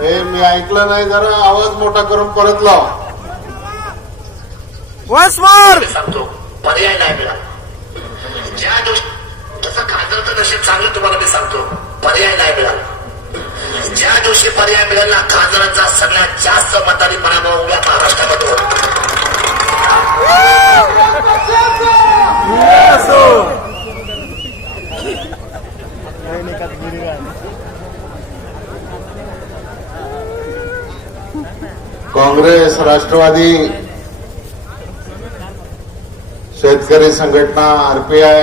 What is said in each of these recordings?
हे मी ऐकलं नाही जरा आवाज मोठा करून परत लाव. Once more! सांगतो पर्याय नाही मिळाला ज्या दिवशी तसं खासदारचं नशीब चांगलं तुम्हाला मी सांगतो पर्याय नाही मिळाला ज्या दिवशी पर्याय मिळाला खासदारांचा सगळ्यात जास्त मताने पराभव उभ्या महाराष्ट्रामध्ये. काँग्रेस राष्ट्रवादी शेतकरी संघटना आरपीआय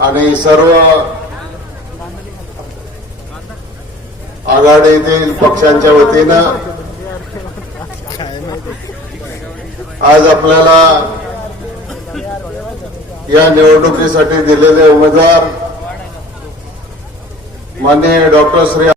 आणि सर्व आघाडीतील पक्षांच्या वतीनं आज आपल्याला या निवडणुकीसाठी दिलेले उमेदवार माननीय डॉक्टर श्री